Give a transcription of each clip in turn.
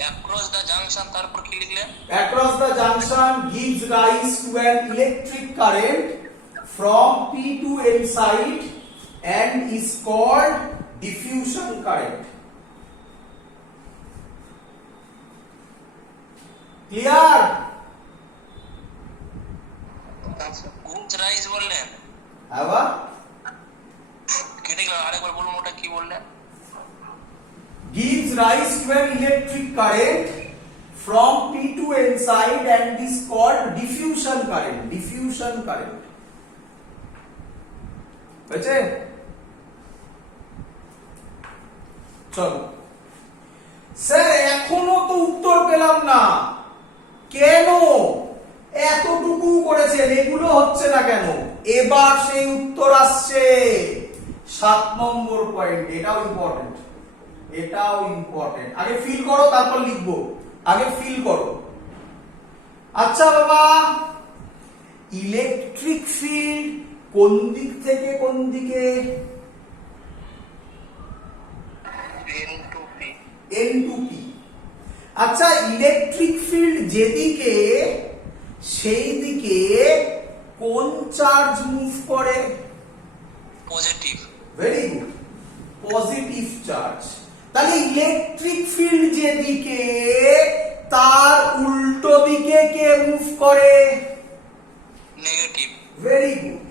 Across the junction, তারপর কি লিখলেন? Across the junction gives rise to an electric current from P to N side and is called diffusion current. Clear? গুজ রাইজ বললেন, আবার কেটে গেল, আরেকবার বলুন ওটা কি বললেন? gives rise to an electric current from P to N side and is called diffusion current. Diffusion current. হয়েছে? চলো স্যার, এখনো তো উত্তর পেলাম না, কেন এতটুকু করেছেন, এগুলো হচ্ছে না কেন? এবার সেই উত্তর আসছে 7 নম্বর পয়েন্ট। এটাও ইম্পর্টেন্ট, এটাও ইম্পর্টেন্ট। আগে ফিল করো, তারপর লিখবো। আগে ফিল করো। আচ্ছা বাবা, ইলেকট্রিক ফিল্ড কোন দিক থেকে কোন দিকে? N to P. N to P। আচ্ছা, ইলেকট্রিক ফিল্ড যেদিকে, সেই দিকে কোন চার্জ মুভ করে? Positive. Very good, positive charge. তাহলে ইলেকট্রিক ফিল্ড যেদিকে, তার উল্টো দিকে কে মুভ করে? নেগেটিভ। Very good.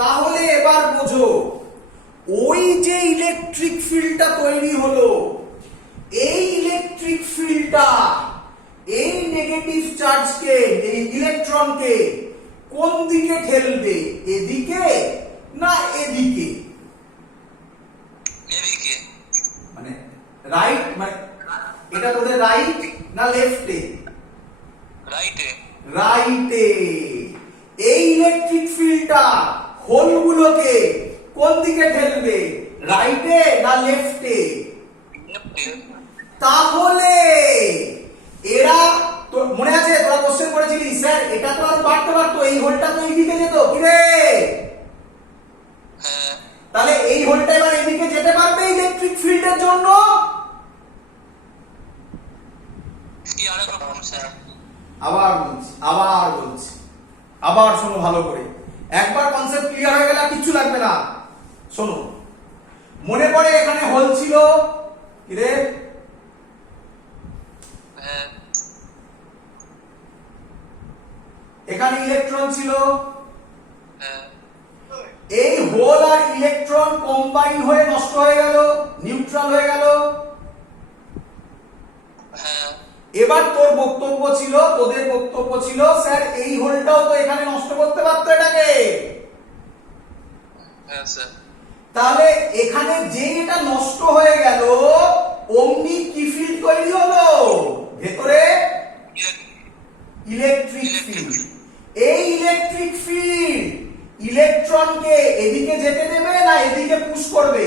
তাহলে এবার বোঝো, ওই যে ইলেকট্রিক ফিল্ডটা তৈরি হলো, এই ইলেকট্রিক ফিল্ডটা এই নেগেটিভ চার্জকে, এই ইলেকট্রনকে কোন দিকে ঠেলবে? এদিকে না এদিকে? এদিকে। মানে রাইট, মানে এটা তোদের রাইট না লেফটে? রাইটে। রাইটে। এই ইলেকট্রিক ফিল্ডটা হোলগুলোকে কোন দিকে ঠেলবে? রাইটে না লেফটে? লেফটে। তাহলে এরা তো মনে আছে, তোরা কোশ্চেন করেছিলি, স্যার এটা তো আর বাড়তে পারতো, এই হোলটা তো এইদিকে যেত, কি রে? হ্যাঁ। তাহলে এই হোলটা এবার এদিকে যেতে পারবে ইলেকট্রিক ফিল্ডের জন্য? কি আরেকবার বলুন স্যার। আবার শোনো ভালো করে। একবার কনসেপ্ট ক্লিয়ার হয়ে গেলে আর কিচ্ছু লাগবে না। শোনো, মনে পড়ে এখানে হোল ছিল, কি রে? হ্যাঁ। এখানে ইলেকট্রন ছিল। হ্যাঁ। এই হোল আর ইলেকট্রন কম্বাইন হয়ে নষ্ট হয়ে গেল, নিউট্রাল হয়ে গেল। হ্যাঁ। এবার তোর বক্তব্য ছিল, তোদের বক্তব্য ছিল, স্যার এই হোলটাও তো এখানে নষ্ট করতে পারতো এটাকে। হ্যাঁ স্যার। তাহলে এখানে যে এটা নষ্ট হয়ে গেল, অমনি কি ফিল্ড তৈরি হলো ভেতরে? Electric field. এই ইলেকট্রিক ফিল্ড ইলেকট্রনকে এদিকে যেতে দেবে না এদিকে পুশ করবে?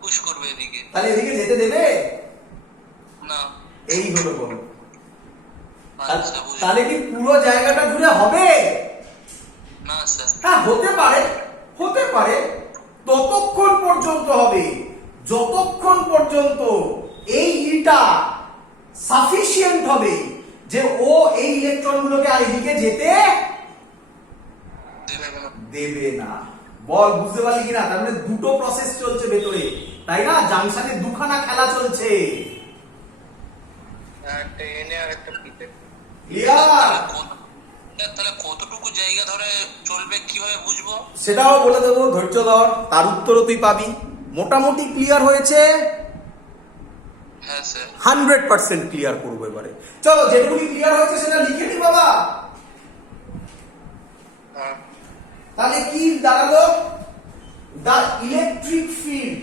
পুশ করবে এদিকে। তাহলে এদিকে যেতে দেবে না। এই হলো বল। আচ্ছা, বুঝলাম। তাহলে কি পুরো জায়গাটা জুড়ে হবে? না স্যার। হ্যাঁ, হতে পারে, হতে পারে। ততক্ষণ পর্যন্ত হবে যতক্ষণ পর্যন্ত এই ইটা সাফিসিয়েন্ট হবে যে ও এই ইলেকট্রনগুলোকে আর এদিকে যেতে দেবে না। বল, বুঝতে পারলি কিনা? তার মানে দুটো প্রসেস চলছে ভেতরে, তাই না? জাংশনে দুখানা খেলা চলছে। একটা এনে আর একটা পিতে। ক্লিয়ার? তাহলে কতটুকু জায়গা ধরে চলবে কিভাবে বুঝবো? সেটাও বলে দেবো, ধৈর্য ধর, তার উত্তরও তুই পাবি। মোটামুটি ক্লিয়ার হয়েছে? হ্যাঁ স্যার। 100% ক্লিয়ার করবো এবারে। চলো, যেটুকুনি ক্লিয়ার হয়েছে সেটা লিখে নি বাবা। হ্যাঁ। তাহলে কি দাঁড়ালো? The electric field,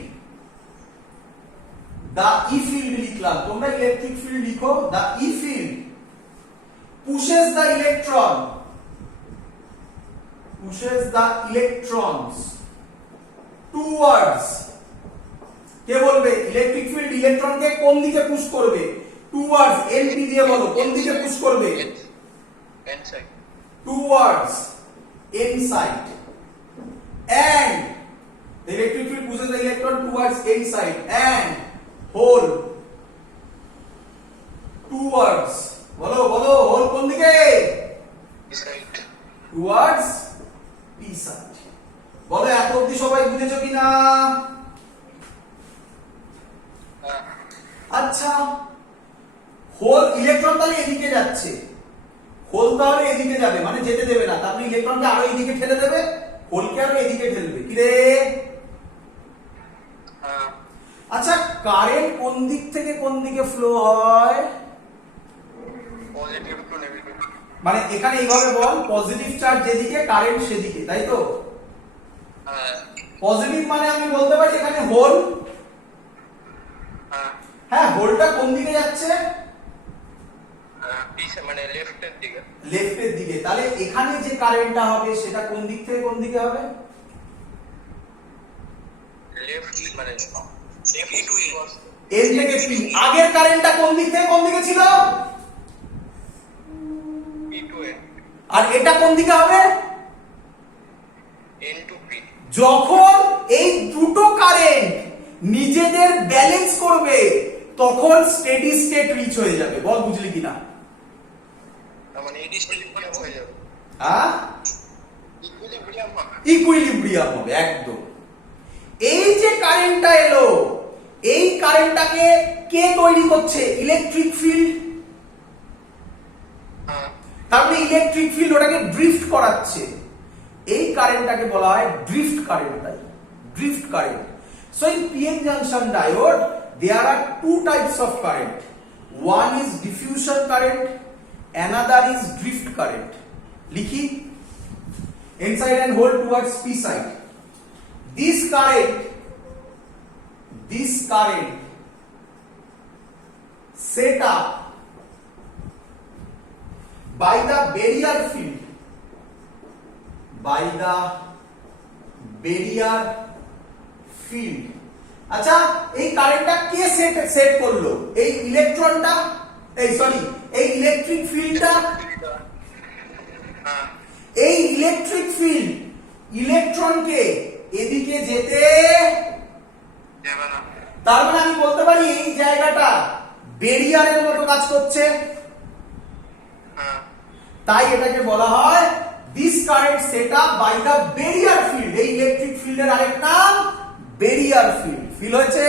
the E field লিখলাম, তোমরা ইলেকট্রিক ফিল্ড লিখো। The E field pushes the electrons towards, কে বলবে? ইলেকট্রিক ফিল্ড ইলেকট্রনকে কোন দিকে পুশ করবে? টুয়ার্ডস, এনপি দিয়ে বলো, কোন দিকে পুশ করবে? Inside. Towards, inside, and the electric field pushes the electron towards inside, and hole towards, বলো বলো, হোল কোন দিকে? সাইড। Towards P side. বলো এত অবধি সবাই বুঝেছো কিনা? আচ্ছা, হোল ইলেকট্রন তাহলে এদিকে যাচ্ছে, হোল তাহলে এদিকে যাবে, মানে যেতে দেবে না, তারপরে ইলেকট্রনকে আরো এদিকে ঠেলে দেবে, হোলকে আরো এদিকে ঠেলবে। কি রে? আচ্ছা, কারেন্ট কোন দিক থেকে কোন দিকে ফ্লো হয়? Positive to negative. মানে এখানে এইভাবে বল, পজিটিভ চার্জ যেদিকে কারেন্ট সেদিকে, তাই তো? পজিটিভ মানে আমি বলতে পারি এখানে হোল। হ্যাঁ, হোলটা কোন দিকে যাচ্ছে? মানে লেফটের দিকে। লেফটের দিকে। তাহলে এখানে যে কারেন্টটা হবে সেটা কোন দিক থেকে কোন দিকে হবে? লেফট মানে পি টু এন থেকে পি। আগের কারেন্টটা কোন দিক থেকে কোন দিকে ছিল? P two N. আর এটা কোন দিকে হবে? N to P. যখন এই দুটো কারেন্ট নিজেদের ব্যালেন্স করবে তখন স্টেডি স্টেট রিচ হয়ে যাবে। বল বুঝলি কিনা? মানে ইকুইলিব্রিয়াম হয়ে যাবে। হ্যাঁ, ইকুইলিব্রিয়াম হবে। ইকুইলিব্রিয়াম হবে একদম। এই যে কারেন্টটা এলো, এই কারেন্টটাকে কে তৈরি করছে? Electric field. তারপরে ইলেকট্রিক ফিল্ড ওটাকে ড্রিফট করাচ্ছে। এই কারেন্টটাকে বলা হয় ড্রিফট কারেন্ট। তাই drift current. So in PN junction diode there are two types of current. One is diffusion current, another is drift current. লিখি, n side and hold towards p side. This current set up by the barrier field, by the barrier field. আচ্ছা, এই কারেন্টটা কে set করলো? এই ইলেকট্রনটা, এই sorry, এই electric ফিল্ডটা। এই ইলেকট্রিক ফিল্ড ইলেকট্রনকে এদিকে যেতে যাবে না। তার মানে আমি বলতে পারি এই জায়গাটা ব্যারিয়ারের মতো কাজ করছে। তাই এটাকে বলা হয় this current set up by the barrier field. এই ইলেকট্রিক ফিল্ডের আরেক নাম ব্যারিয়ার ফিল্ড। ফিল হয়েছে?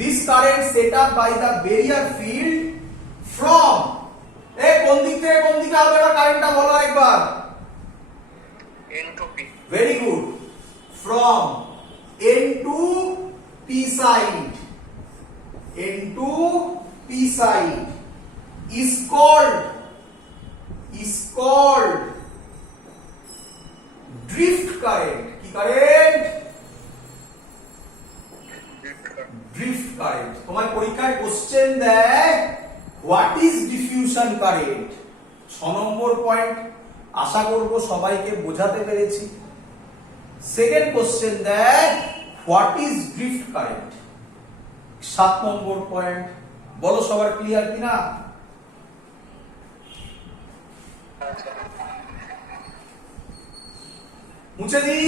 This current set up by the barrier field from, কোন দিক থেকে কোন দিকে হবে এবার কারেন্টটা বলো একবার। N to P. Very good. From N to P side, N to P side is called drift current. কি কারেন্ট? Drift current. তোমার পরীক্ষায় কোশ্চেন দেয় what is diffusion current. 6 number point. আশা করব সবাইকে বোঝাতে পেরেছি। সেকেন্ড কোশ্চেন দেয় what is drift current. 7 number point. বলো সবার ক্লিয়ার কিনা? মুছে দি।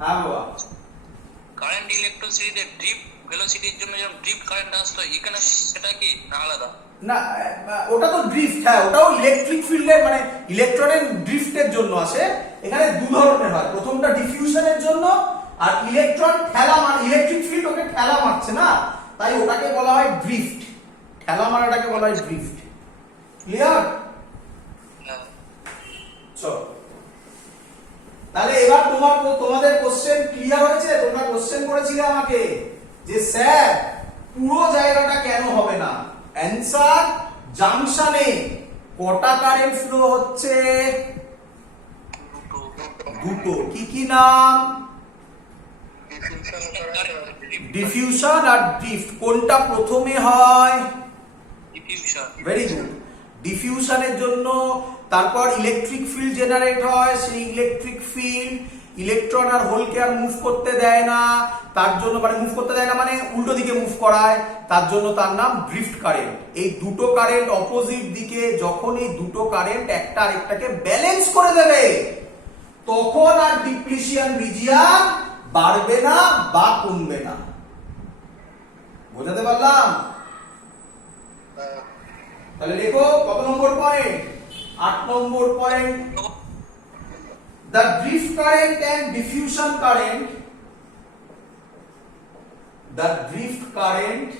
হ্যাঁ বাবা। কারেন্ট ইলেকট্রিসিটিতে ড্রিফট ভেলোসিটির জন্য যেমন ড্রিফট কারেন্ট আসতো, এখানে সেটা কি না আলাদা? না, ওটা তো ড্রিফট। হ্যাঁ, ওটাও ইলেকট্রিক ফিল্ডের মানে ইলেকট্রনের ড্রিফটের জন্য আসে। এখানে দু ধরনের হয়, প্রথমটা ডিফিউশনের জন্য, আর ইলেকট্রন ঠেলা, মানে ইলেকট্রিক ফিল্ড ওকে ঠেলা মারছে না, তাই ওটাকে বলা হয় ড্রিফট। ঠেলা মারাটাকে বলা হয় ড্রিফট। ক্লিয়ার? চলো তাহলে এবার তোমাদের কোশ্চেন ক্লিয়ার হয়েছে? তোমরা কোশ্চেন করেছিলে আমাকে যে স্যার পুরো জায়গাটা কেন হবে না? অ্যানসার, জাংশনে কটা কারেন্ট ফ্লো হচ্ছে? দুটো। কি কি নাম? ডিফিউশন আর ড্রিফট। কোনটা প্রথমে হয়? ডিফিউশন। Very good. ডিফিউশনের জন্য তারপর ইলেকট্রিক ফিল্ড জেনারেট হয়। সেই ইলেকট্রিক ফিল্ড ইলেকট্রন আর হোলকে আর মুভ করতে দেয় না, তার জন্য মানে মুভ করতে দেয় না মানে উল্টো দিকে মুভ করায়, তার জন্য তার নাম ড্রিফট কারেন্ট। এই দুটো কারেন্ট অপোজিট দিকে, যখন এই দুটো কারেন্ট একটা আরেকটাকে ব্যালেন্স করে দেবে তখন আর ডিপ্লিশিয়ান রিজিয়ন বাড়বে না বা কমবে না। বোঝাতে পারলাম? তাহলে লেখো কত number point? 8 number point. The drift current and diffusion current, the drift current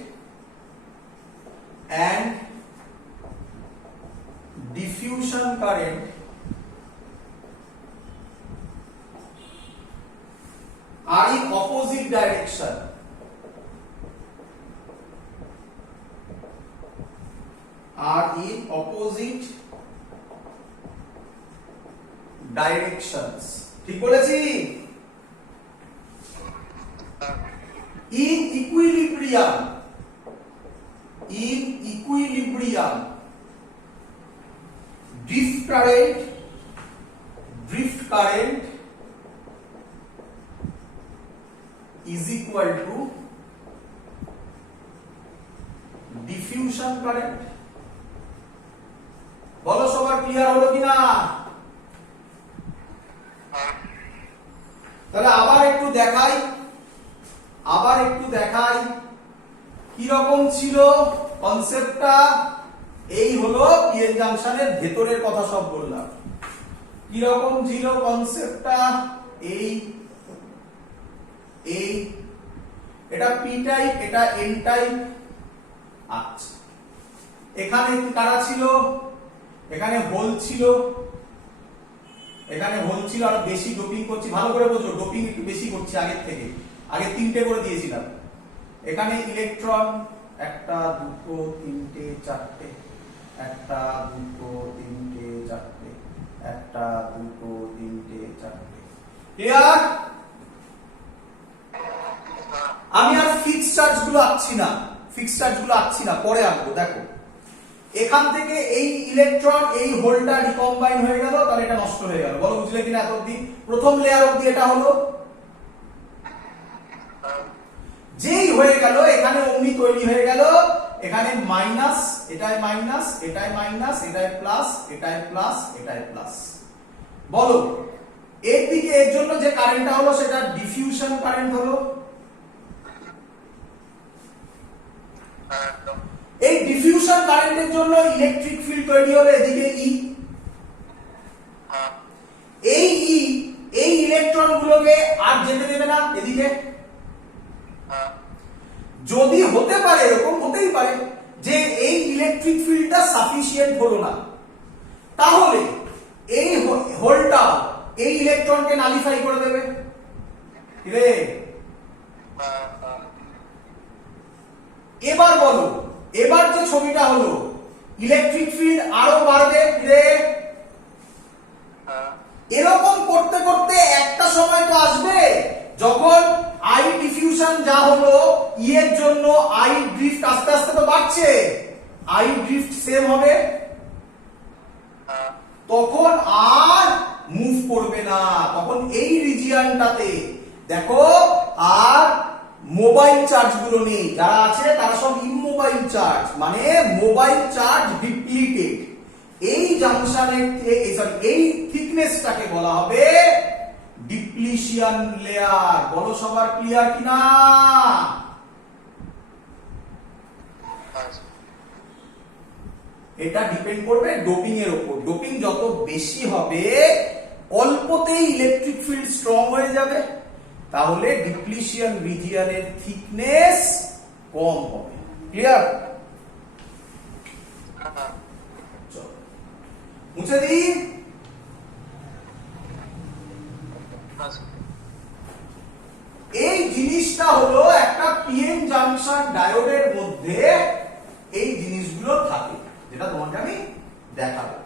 and diffusion current are in opposite direction. Are in opposite directions. ঠিক বলেছি? In equilibrium, drift current is equal to diffusion current. বলো সবার clear হলো কিনা? তাহলে আবার একটু দেখাই কি রকম ছিল কনসেপ্টটা। এই হলো পিএন জাংশনের ভেতরের কথা সব বললাম। কি রকম ছিল কনসেপ্টটা? এই এটা পি টাইপ, এটা এন টাইপ। আচ্ছা, এখানে কারা ছিল? এখানে হোল ছিল, আর বেশি ডোপিং করছি। ভালো করে বোঝো, ডোপিং একটু বেশি করছি আগের থেকে। আগে 3টে করে দিয়েছিলাম। এখানে ইলেকট্রন 1 2 3 4টে, 1 2 3 4টে, 1 2 3 4টে। ক্লিয়ার? আমি আর ফিক্সড চার্জগুলো আঁকছি না, পরে আঁকবো। দেখো এখান থেকে এই ইলেকট্রন এই হোলটা রিকম্বাইন হয়ে গেল, তাহলে এটা নষ্ট হয়ে গেল। বলো বুঝলে কিনা এত অবধি? প্রথম লেয়ার অবধি এটা হলো। যেই হয়ে গেল এখানে অমনি তৈরি হয়ে গেল, এখানে মাইনাস, এটাই মাইনাস, এটাই মাইনাস, এটাই প্লাস, এটাই প্লাস, এটাই প্লাস। বলো এর দিকে এর জন্য যে কারেন্টটা হলো সেটা ডিফিউশন কারেন্ট হলো। এই ডিফিউশন কারেন্টের জন্য ইলেকট্রিক ফিল্ড তৈরি হলো এদিকে ই। এই ইলেকট্রন গুলোকে আর যেতে দেবে না এদিকে। যদি হতে পারে, এরকম হতেই পারে যে এই ইলেকট্রিক ফিল্ডটা সাফিসিয়েন্ট হলো না, তাহলে এই হোলটা এই ইলেকট্রনকে নালিফাই করে দেবে। এবার বলো, এবার যে ছবিটা হলো ইলেকট্রিক ফিল্ড আরো বাড়বে। এরকম করতে করতে একটা সময় তো আসবে যখন আই ডিফিউশন যা হলো ই এর জন্য আই ড্রিফট আস্তে আস্তে তো বাড়ছে, আই ড্রিফট সেম হবে, তখন আর মুভ করবে না। তখন এই রিজিয়নটাতে দেখো আর মোবাইল চার্জ গুলো নেই, যারা আছে তারা সব ইমোবাইল চার্জ, মানে মোবাইল চার্জ ডিপ্লিটেড। এই জাংশনের এই থিকনেসটাকে বলা হবে ডিপ্লিশন লেয়ার। বলো সবার ক্লিয়ার কিনা? এটা ডিপেন্ড করবে ডোপিং এর উপর। ডোপিং যত বেশি হবে অল্পতেই ইলেকট্রিক ফিল্ড স্ট্রং হয়ে যাবে, তাহলে ডিপ্লিশন রিজিয়নের থিকনেস কম হবে। ক্লিয়ার? মুছে দিই। এই জিনিসটা হলো একটা পিএন জাংশন ডায়োডের মধ্যে এই জিনিসগুলো থাকে, যেটা তোমাকে আমি দেখাবো।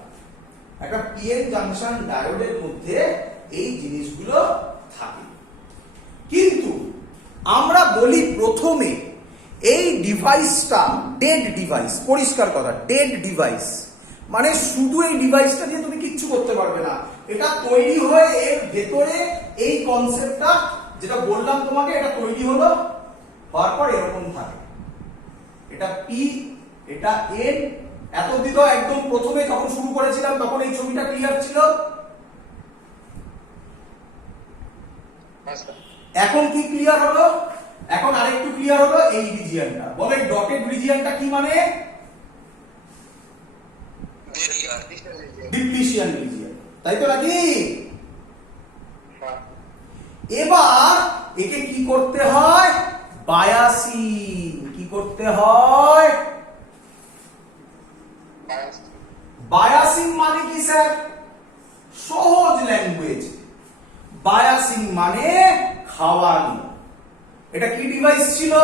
একটা পিএন জাংশন ডায়োডের মধ্যে এই জিনিসগুলো থাকে। কিন্তু আমরা বলি প্রথমে এই ডিভাইসটা ডেড ডিভাইস। পরিষ্কার কথা, ডেড ডিভাইস মানে শুধু এই ডিভাইসটা দিয়ে তুমি কিচ্ছু করতে পারবে না। এটা তৈরি হয়ে এর ভেতরে এই কনসেপ্টটা যেটা বললাম তোমাকে, এটা তৈরি হলো, হওয়ার পর এরকম থাকে। এটা পি, এটা এন। এত অব্দি তো একদম প্রথমে যখন শুরু করেছিলাম তখন এই ছবিটা ক্লিয়ার ছিল। এখন কি ক্লিয়ার হলো? এখন আরেকটু ক্লিয়ার হলো এই রিজিয়নটা। বলে ডটেড রিজিয়নটা কি মানে? ডিপ্লিশন রিজিয়ন, তাই তো নাকি? এবার একে কি করতে হয়? বায়াসিং। কি করতে হয়? বায়াসিং মানে কি স্যার? সহজ ল্যাঙ্গুয়েজ, বায়াসিং মানে খাওয়ানো। এটা কি ডিভাইস ছিল?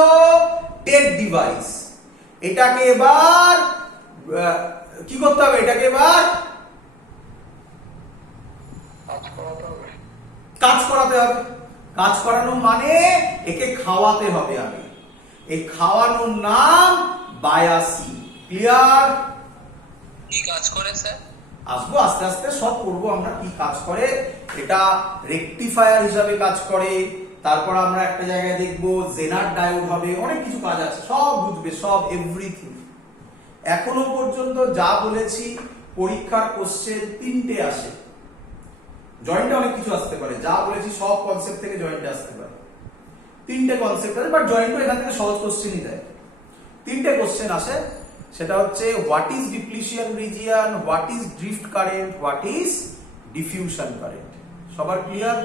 Dead device. এটাকে এবার কি করতে হবে? এটাকে এবার কাজ করাতে হবে। কাজ করানো মানে একে খাওয়াতে হবে আগে। এই খাওয়ানোর নাম বায়াসিং। ক্লিয়ার? কি কাজ করে স্যার? আসবো আস্তে আস্তে, সব করবো আমরা। কি কাজ করে? এটা রেকটিফায়ার হিসাবে কাজ করে। তারপর আমরা একটা জায়গায় দেখবো জেনার ডায়োড হবে, অনেক কিছু কাজ আছে, সব বুঝবে, সব এভরিথিং। এখনো পর্যন্ত যা বলেছি পরীক্ষার কোশ্চেন 3টে আসে। জয়েন্টে অনেক কিছু আসতে পারে, যা বলেছি সব কনসেপ্ট থেকে জয়েন্টে আসতে পারে। 3টে কনসেপ্ট আছে, বাট জয়েন্টও এখান থেকে সহজ কোশ্চেনই দেয়। 3টে কোশ্চেন আসে, সেটা হচ্ছে what is depletion region, what is drift current, what is diffusion current. সবার ক্লিয়ার?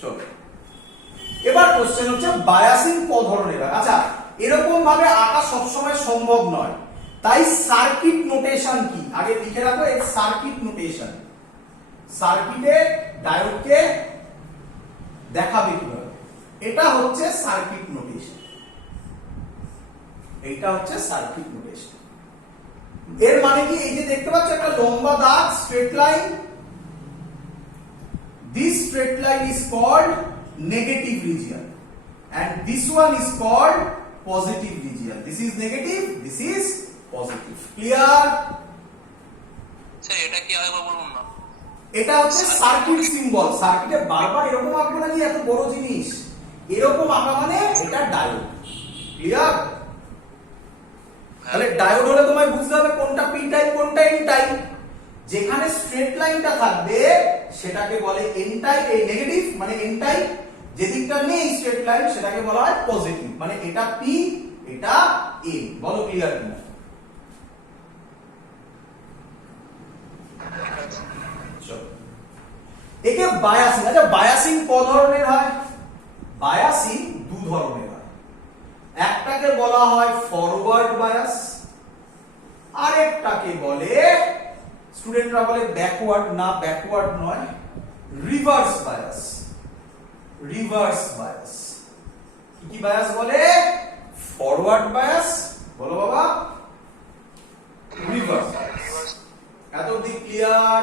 চলো এবার কোশ্চেন হচ্ছে বায়াসিং ক ধরনের হয়। আচ্ছা, এরকম ভাবে আঁকা সবসময় সম্ভব নয়, তাই সার্কিট নোটেশন কি আগে লিখে রাখো। এই সার্কিট নোটেশন, সার্কিটে ডায়োডকে দেখাবে কিভাবে, এটা হচ্ছে সার্কিট নোটেশন। এইটা হচ্ছে সার্কিট নোটেশন। এর মানে কি? এই যে দেখতে পাচ্ছ একটা লম্বা দাগ, straight line. This straight line is called negative region and this one is called positive region. This is negative, this is positive. Clear? Sir এটা কি আরেকবার বলুন না। এটা হচ্ছে সার্কিট সিম্বল। সার্কিটে বারবার এরকম আঁকবো না, যে এত বড় জিনিস এরকম আঁকা মানে এটা ডায়োড। ক্লিয়ার? তাহলে ডায়োড হলে তোমায় বুঝতে হবে কোনটা পি টাইপ কোনটা এন টাইপ। যেখানে স্ট্রেট লাইনটা থাকবে সেটাকে বলে এন টাইপ, এই নেগেটিভ মানে এন টাইপ। যেদিকটা নেই স্ট্রেট লাইন সেটাকে বলা হয় পজিটিভ, মানে এটা পি এটা এন। বলো ক্লিয়ার কিনা? একে বায়াসিং। আচ্ছা, বায়াসিং ক ধরনের হয়? বায়াসিং দু ধরনের হয়। একটাকে বলা হয় ফরওয়ার্ড বায়াস, আরেকটাকে বলে, স্টুডেন্টরা বলে ব্যাকওয়ার্ড, না ব্যাকওয়ার্ড নয়, রিভার্স বায়াস। রিভার্স বায়াস কি বায়াস বলে? Forward bias. বলো বাবা, রিভার্স বায়াস। এত দিক ক্লিয়ার?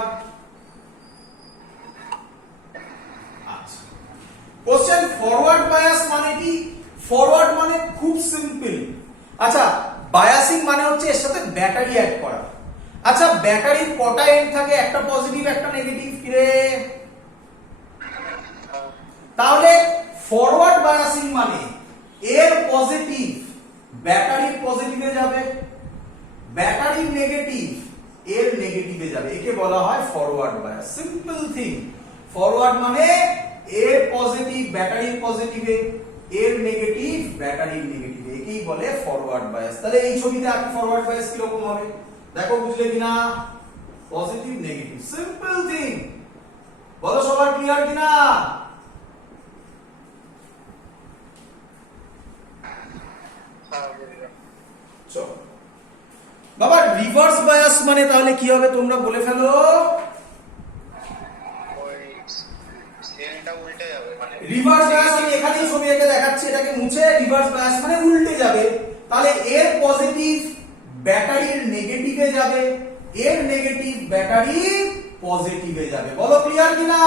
আচ্ছা, কোশ্চেন ফরওয়ার্ড বায়াস মানে কি? ফরওয়ার্ড মানে খুব সিম্পল। আচ্ছা, বায়াসিং মানে হচ্ছে এর সাথে ব্যাটারি অ্যাড করা। আচ্ছা, ব্যাটারির কটা এন্ড থাকে? একটা পজিটিভ একটা নেগেটিভ। কিরে, তাহলে ফরওয়ার্ড বায়াসিং মানে এর পজিটিভ ব্যাটারির পজিটিভে যাবে, ব্যাটারির নেগেটিভ এর নেগেটিভে যাবে। একে বলা হয় forward bias. Simple thing. Forward মানে এর পজিটিভ ব্যাটারির পজিটিভে, এর নেগেটিভ ব্যাটারির নেগেটিভে, একেই বলে ফরওয়ার্ড বায়াস। তাহলে এই ছবিতে আপনি ফরওয়ার্ড বায়াস কি রকম হবে দেখো, বুঝলে কিনা? Positive negative, simple thing. বলো সবার ক্লিয়ার কিনা? চলো বাবা, রিভার্স বায়াস মানে তাহলে কি হবে তোমরা বলে ফেলো। রিভার্স বায়াস আমি এখানেই ছবি এঁকে দেখাচ্ছি, এটাকে মুছে। রিভার্স বায়াস মানে উল্টে যাবে। তাহলে এর পজিটিভ ব্যাটারির নেগেটিভে যাবে, এর নেগেটিভ ব্যাটারির পজিটিভে যাবে। বলো ক্লিয়ার কিনা?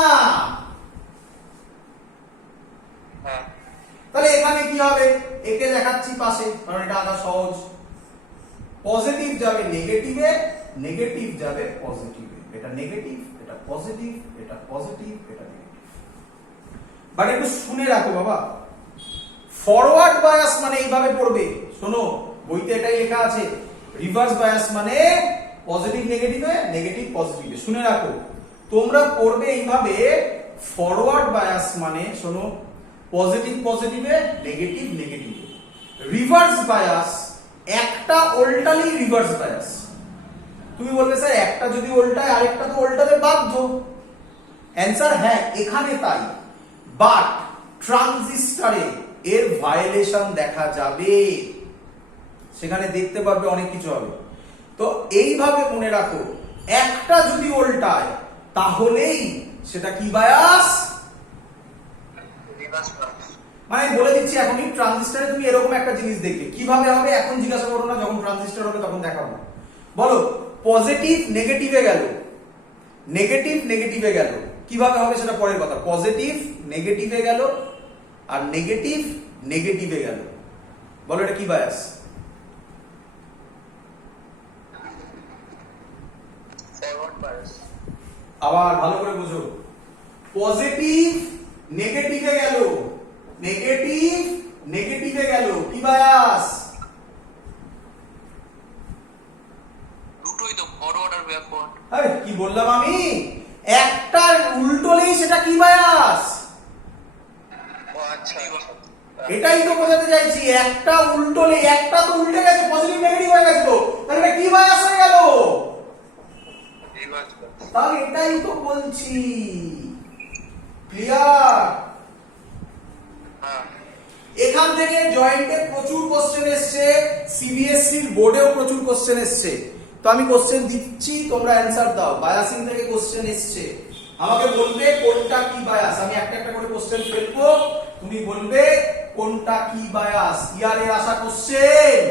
তাহলে এখানে কি হবে? একে দেখাচ্ছি পাশে, কারণ এটা আঁকা সহজ। পজিটিভ যাবে নেগেটিভে, নেগেটিভ যাবে পজিটিভে। এটা নেগেটিভ, এটা পজিটিভ, এটা পজিটিভ, এটা নেগেটিভ। বাট একটু শুনে রাখো বাবা, ফরওয়ার্ড বায়াস মানে এইভাবে পড়বে। শোনো, বইতে এটাই লেখা আছে। রিভার্স বায়াস মানে পজিটিভ নেগেটিভে, নেগেটিভ পজিটিভে। শুনে রাখো, তোমরা পড়বে এইভাবে ফরওয়ার্ড বায়াস মানে শোনো পজিটিভ পজিটিভে নেগেটিভ নেগেটিভে, রিভার্স বায়াস একটা উল্টালেই রিভার্স বায়াস। তুমি বলবে স্যার একটা যদি উল্টায় আরেকটা তো উল্টাতে বাধ্য, অ্যান্সার হ্যাঁ এখানে তাই, বাট ট্রানজিস্টরে এর ভায়োলেশন দেখা যাবে, সেখানে দেখতে পারবে অনেক কিছু হবে। তো এইভাবে মনে রাখো একটা যদি উল্টায় তাহলেই সেটা কি বায়াস, রিভার্স বায়াস। মানে বলে দিচ্ছি এখনই ট্রানজিস্টরে তুমি এরকম একটা জিনিস দেখবে, কিভাবে হবে এখন জিজ্ঞাসা করো না, যখন ট্রানজিস্টর হবে তখন দেখাবো। বলো পজিটিভ নেগেটিভে গেল, নেগেটিভ নেগেটিভে গেল, কিভাবে হবে সেটা পরের কথা, পজিটিভ নেগেটিভে গেল আর নেগেটিভ নেগেটিভে গেল, বলো এটা কি বায়াস? Forward bias. আবার ভালো করে বুঝো, পজিটিভ নেগেটিভে গেল, নেগেটিভ নেগেটিভে গেল, কি বায়াস? দুটোই তো, ফরওয়ার্ড আর ব্যাকওয়ার্ড। আরে কি বললাম আমি, একটা উল্টোলেই সেটা কি বায়াস, ও আচ্ছা, এটাই তো বোঝাতে চাইছি, একটা উল্টোলে, একটা তো উল্টে গেছে পজিটিভ নেগেটিভ হয়ে গেছে, তো তাহলে এটা কি বায়াস হয়ে গেল? Reverse bias. তাহলে এটাই তো বলছি, ক্লিয়ার? হ্যাঁ, এখান থেকে জয়েন্টে প্রচুর কোশ্চেন এসছে, সিবিএসসি এর বোর্ডেও প্রচুর কোশ্চেন এসছে, তো আমি কোশ্চেন দিচ্ছি তোমরা অ্যানসার দাও। বায়াসিং থেকে কোশ্চেন এসছে, আমাকে বলবে কোনটা কি বায়াস, আমি একটা একটা করে কোশ্চেন ফেলবো, তুমি বলবে কোনটা কি বায়াস, ইয়ারের আসা কোশ্চেন।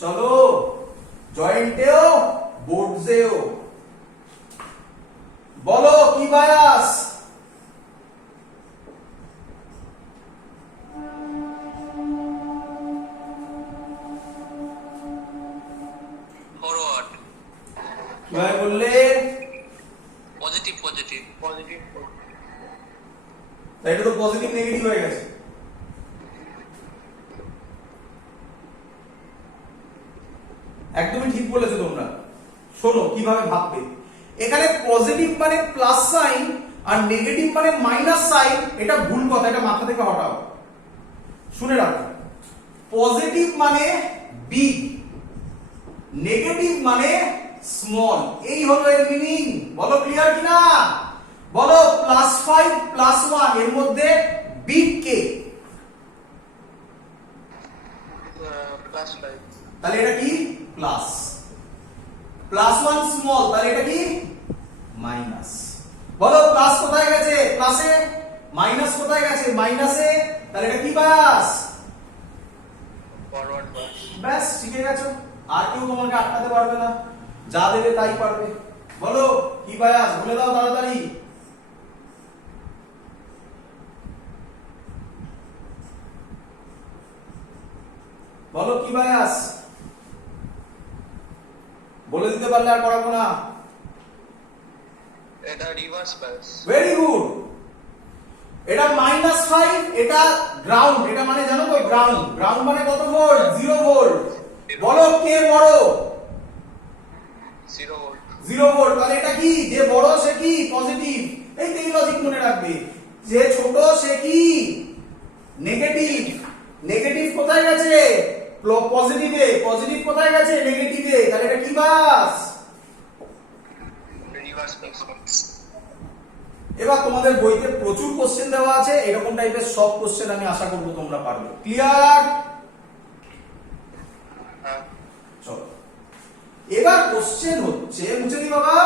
চলো জয়েন্টেও বোর্ডসেও বলো কি বায়াস? ফরওয়ার্ড। কিভাবে বললে? Positive positive positive. তাই এটা তো পজিটিভ নেগেটিভ হয়ে গেছে। একদমই ঠিক বলেছো তোমরা। শোনো কিভাবে ভাববে, এখানে পজিটিভ মানে প্লাস সাইন আর নেগেটিভ মানে মাইনাস সাইন, এটা ভুল কথা, এটা মাথা থেকে হটাও। শুনে রাখো, পজিটিভ মানে বিগ, নেগেটিভ মানে স্মল, এই হলো এর মিনিং। বলো ক্লিয়ার কিনা? বলো +5 +1 এর মধ্যে বিগ কে? +5। তাহলে এটা কি প্লাস, +1 স্মল, তাহলে এটা কি মাইনাস। বলো প্লাস কোথায় গেছে প্লাসে, মাইনাস কোথায় গেছে মাইনাসে, তাহলে এটা কি বায়াস? Forward bias. ব্যাস শিখে গেছো, আর কেউ তোমাকে আটকাতে পারবে না, যা দেবে তাই পারবে। বলো কি বায়াস, বলে দাও তাড়াতাড়ি। বলো কি বায়াস, বলে দিতে পারলে আর করাবো না। এটা রিভার্স বায়াস। Very good. এটা -5, এটা গ্রাউন্ড, এটা মানে জানো তো গ্রাউন্ড, গ্রাউন্ড মানে কত ভোল্ট? 0 ভোল্ট। বলো কে বড়? 0 ভোল্ট। 0 ভোল্ট, তাহলে এটা কি, যে বড় সে কি পজিটিভ, এই তিন লজিক মনে রাখবে। যে ছোট সে কি নেগেটিভ, নেগেটিভ কোথায় গেছে পজিটিভে, পজিটিভ কোথায় গেছে নেগেটিভে, তাহলে এটা কি বাস? Reverse bias. এবার তোমাদের বইতে প্রচুর কোশ্চেন দেওয়া আছে, এরকম টাইপের সব কোশ্চেন আমি আশা করব তোমরা পারবে। ক্লিয়ার? হ্যাঁ। চলো এবার কোশ্চেন হচ্ছে, মুছে দি বাবা,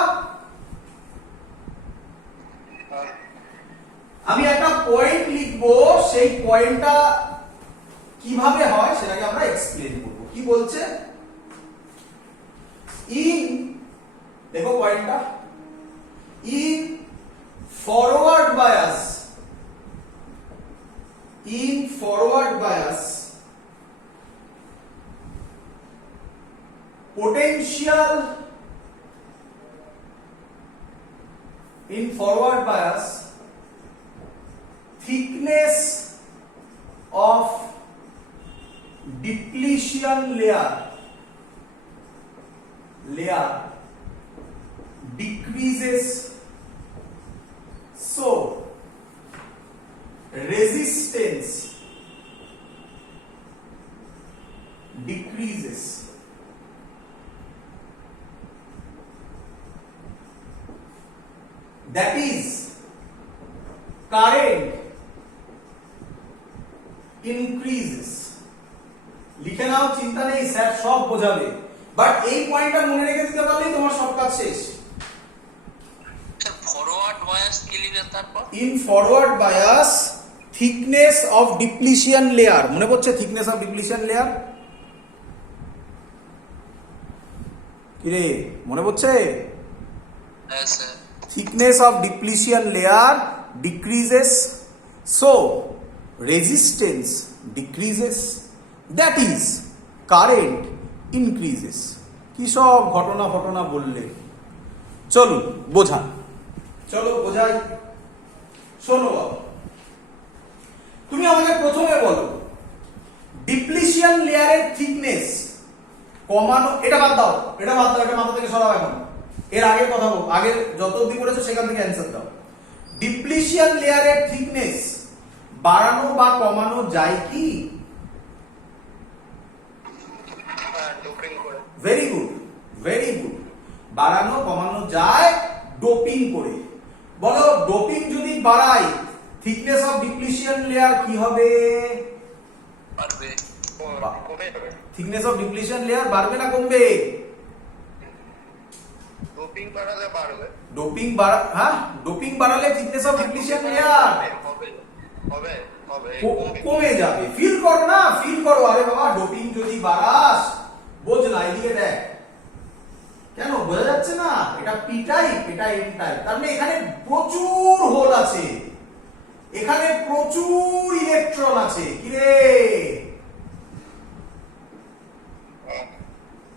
আমি একটা পয়েন্ট লিখবো, সেই পয়েন্টটা কিভাবে হয় সেটাকে আমরা এক্সপ্লেন করব। কি বলছে? ইন, দেখো পয়েন্টটা, in forward bias, in forward bias potential, in forward bias thickness of depletion layer decreases, so resistance decreases. That is, current increases. লিখে নাও, চিন্তা নেই, স্যার সব বোঝাবে, বাট এই পয়েন্টটা মনে রেখে দিতে পারলেই তোমার সব কাজ শেষ। স্যার ফরওয়ার্ড বায়াস কি লিখে তারপর? In forward bias thickness of depletion layer, মনে পড়ছে থিকনেস অফ ডিপ্লিশন লেয়ার? কি রে, মনে পড়ছে? হ্যাঁ sir. Thickness of depletion layer decreases, so resistance decreases, that is current increases. কি সব ঘটনা ঘটনা বললে, চলুন বোঝান, চলো বোঝাই। শোনো বাবা, তুমি আমাকে প্রথমে বলো ডিপ্লিশন লেয়ারের থিকনেস কমানো, এটা বাদ দাও, এটা মাথা থেকে সরাও এখন, এর আগের কথা বলো, আগে যত অবধি করেছো সেখান থেকে অ্যান্সার দাও। ডিপ্লিশন লেয়ারের থিকনেস বাড়ানো বা কমানো যায় কি? Very good, very good. বাড়ানো কমানো যায় ডোপিং করে। বলো, ডোপিং যদি বাড়ায় থিকনেস অফ ডিপ্লিশন লেয়ার কি হবে? পারবে, কমে যাবে। থিকনেস অফ ডিপ্লিশন লেয়ার বাড়বে না কমবে? ডোপিং বাড়ালে বাড়বে। ডোপিং বাড়ালে থিকনেস অফ ডিপ্লিশন লেয়ার কমে যাবে। ফিল করো না, ফিল করো। আরে বাবা, ডোপিং যদি বাড়াস, বোঝ না, এদিকে দেখ, কেন বোঝা যাচ্ছে না? এটা পি টাইপ, এটা এন টাইপ, তার মানে এখানে প্রচুর হোল আছে, এখানে প্রচুর ইলেকট্রন আছে। কি রে,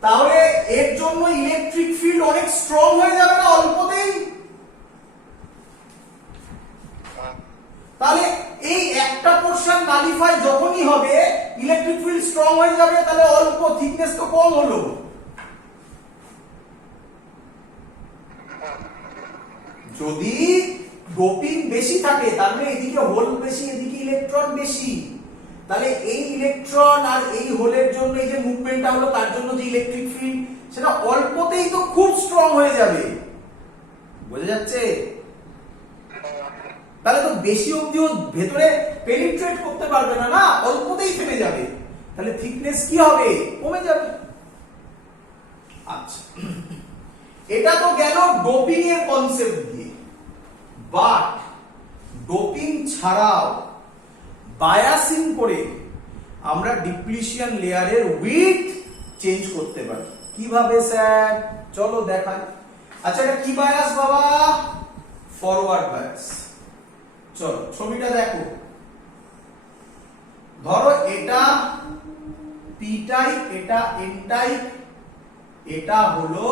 তাহলে এর জন্য ইলেকট্রিক ফিল্ড অনেক স্ট্রং হয়ে যাবে না অল্পতেই? তাহলে এই একটা পোরশন নালিফাই যখনই হবে, ইলেকট্রিক ফিল্ড স্ট্রং হয়ে যাবে, তাহলে অল্প থিকনেস তো কম হলো। যদি ডোপিং বেশি থাকে, তার মানে এদিকে হোল বেশি, এদিকে ইলেকট্রন বেশি, তাহলে এই ইলেকট্রন আর এই হোলের জন্য এই যে মুভমেন্টটা হলো, তার জন্য যে ইলেকট্রিক ফিল্ড, সেটা অল্পতেই তো খুব স্ট্রং হয়ে যাবে। বোঝা যাচ্ছে? তাহলে তো বেশি অবধিও ভেতরে পেনিট্রেট করতে পারবে না, না, অল্পতেই থেমে যাবে, তাহলে থিকনেস কি হবে? কমে যাবে। আচ্ছা, এটা তো গেল ডোপিং এর কনসেপ্ট দিয়ে, বাট ডোপিং ছাড়াও বায়াসিং করে আমরা ডিপ্লিশন লেয়ারের উইডথ চেঞ্জ করতে পারি। কিভাবে স্যার? চলো দেখাই। আচ্ছা, এটা কি বায়াস বাবা? Forward bias. চলো ছবিটা দেখো, ধরো এটা পি টাইপ, এটা এন টাইপ, এটা হলো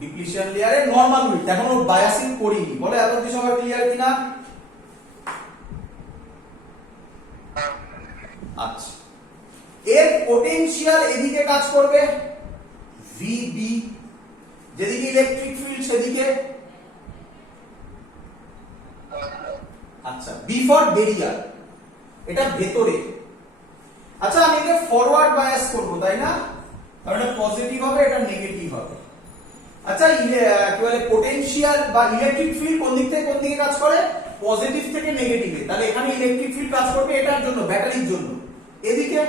ডিপ্লিশন লেয়ারের নরমাল উইডথ। এখনো বায়াসিং করিনি, বলে এত কিছু সবাই ক্লিয়ার কিনা? আচ্ছা, এর পোটেনশিয়াল এদিকে কাজ করবে ভিবি, যেদিকে ইলেকট্রিক ফিল্ড সেদিকে। আচ্ছা, বি ফর বেরিয়ার, এটা ভেতরে। আচ্ছা, আমি একে ফরওয়ার্ড বায়াস করব, তাই না? কারণ এটা পজিটিভ হবে, এটা নেগেটিভ হবে। আচ্ছা, কি বলে পোটেনশিয়াল বা ইলেকট্রিক ফিল্ড কোন দিক থেকে কোন দিকে কাজ করে? পজিটিভ থেকে নেগেটিভে। তাহলে এখানে ইলেকট্রিক ফিল্ড কাজ করবে এটার জন্য, ব্যাটারির জন্য, এদিকে।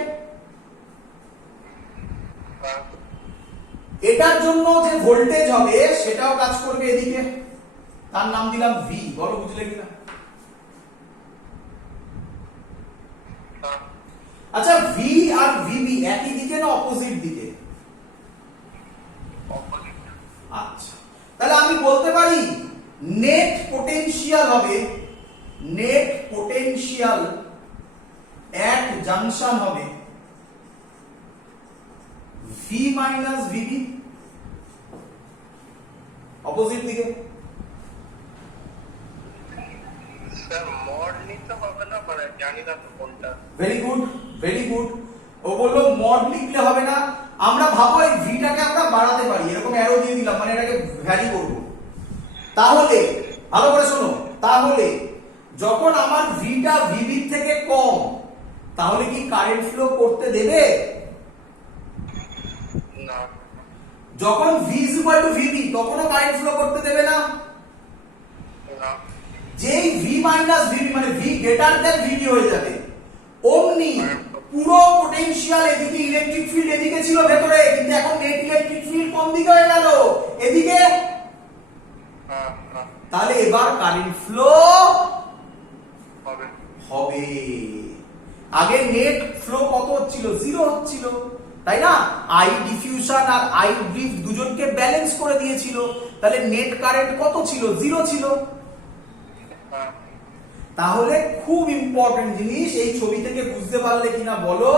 এটার জন্য যে ভোল্টেজ হবে সেটাও কাজ করবে এদিকে, তার নাম দিলাম ভি। বলো বুঝলে কিনা? আচ্ছা, ভি আর ভিবি একই দিকে না অপোজিট দিকে? আচ্ছা, তাহলে আমি বলতে পারি নেট পোটেনশিয়াল হবে, নেট পোটেনশিয়াল এট জাংশন হবে ভি মাইনাস ভিবি, অপোজিট দিকে। স্যার মড নিতে হবে না, মানে জানি না তো কোনটা। Very good, very good. ও বললো মড লিখলে হবে না, আমরা ভাবো এই ভিটাকে আমরা বাড়াতে পারি, এরকম অ্যারো দিয়ে দিলাম, মানে এটাকে ভ্যারি করব। তাহলে ভালো করে শোনো, তাহলে যখন আমার ভিটা ভিবি থেকে কম, তাহলে কি কারেন্ট ফ্লো করতে দেবে? না। যখন V is equal to VB তখনও কারেন্ট ফ্লো করতে দেবে না। না। যেই ভি মাইনাস ভিবি মানে ভি গ্রেটার দ্যান ভিবি হয়ে যাবে, অমনি পুরো পোটেনশিয়াল এদিকে, ইলেকট্রিক ফিল্ড এদিকে ছিল ভেতরে, কিন্তু এখন নেট ইলেকট্রিক ফিল্ড কোন দিকে হয়ে গেল? এদিকে। তাহলে এবার কারেন্ট ফ্লো হবে। হবে। আগে নেট ফ্লো কত হচ্ছিল? 0 হচ্ছিল, তাই না? আই ডিফিউশন আর আই ড্রিফট দুজনকে ব্যালেন্স করে দিয়েছিল, তাহলে নেট কারেন্ট কত ছিল? 0 ছিল। তাহলে খুব ইম্পর্টেন্ট জিনিস, এই ছবি থেকে বুঝতে পারলে কিনা বলো,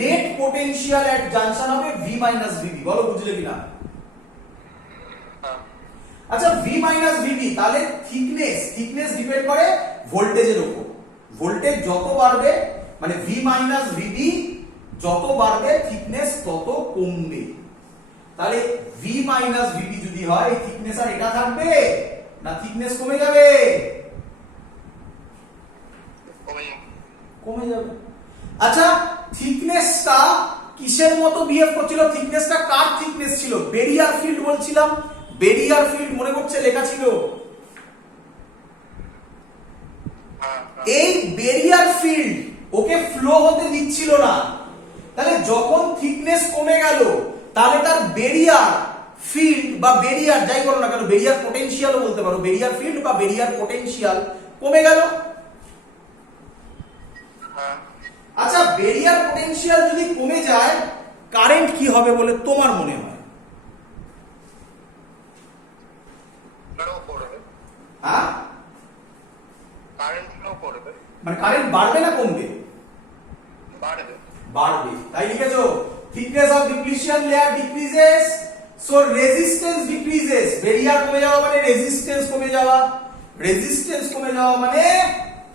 নেট পোটেনশিয়াল এট জাংশন হবে ভি মাইনাস ভিবি। বলো বুঝলে কিনা? আচ্ছা, ভি মাইনাস ভিবি, তাহলে থিকনেস ডিপেন্ড করে ভোল্টেজের উপর। ভোল্টেজ যত বাড়বে, মানে ভি মাইনাস ভিবি যত বাড়বে, থিকনেস তত কমবে। তাহলে ভি মাইনাস ভিবি যদি হয়, থিকনেস আর এটা থাকবে না, থিকনেস কমে যাবে? কমে যাবে। আচ্ছা, থিকনেসটা কিসের মতো বিহেভ করছিল? থিকনেসটা কার থিকনেস ছিল? বেরিয়ার ফিল্ড বলছিলাম, বেরিয়ার ফিল্ড মনে করছে লেখা ছিল। এই বেরিয়ার ফিল্ড ওকে ফ্লো হতে দিচ্ছিল না। তাহলে যখন থিকনেস কমে গেল, তাহলে তার বেরিয়ার ফিল্ড বা বেরিয়ার যাই বলো না কেন, বেরিয়ার পোটেনশিয়ালও বলতে পারো, বেরিয়ার ফিল্ড বা বেরিয়ার পোটেনশিয়াল কমে গেল। আচ্ছা, বেরিয়ার পোটেনশিয়াল যদি কমে যায়, কারেন্ট কি হবে বলে তোমার মনে হয়? হ্যাঁ, কারেন্ট ফ্লো করবে। মানে কারেন্ট বাড়বে না কমবে? বাড়বে। বাড়বে। তাই লিখেছো, thickness of depletion layer decreases, so resistance decreases। Barrier কমে যাওয়া মানে রেজিস্ট্যান্স কমে যাওয়া, রেজিস্ট্যান্স কমে যাওয়া মানে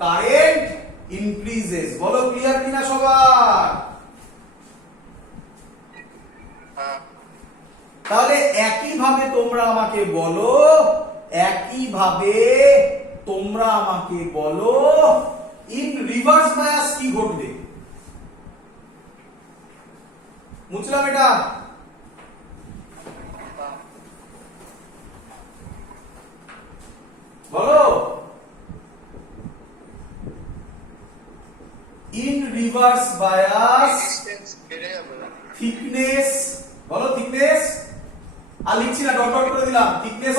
কারেন্ট ইনক্রিজেস। বলো ক্লিয়ার কিনা সবার? তাহলে একই ভাবে তোমরা আমাকে বলো, ইন রিভার্স বায়াস কি ঘটবে? মুছলাম এটা। বলো, ইন রিভার্স বায়াস থিকনেস, বলো থিকনেস, আর লিখছি না, ডট ডট করে দিলাম, থিকনেস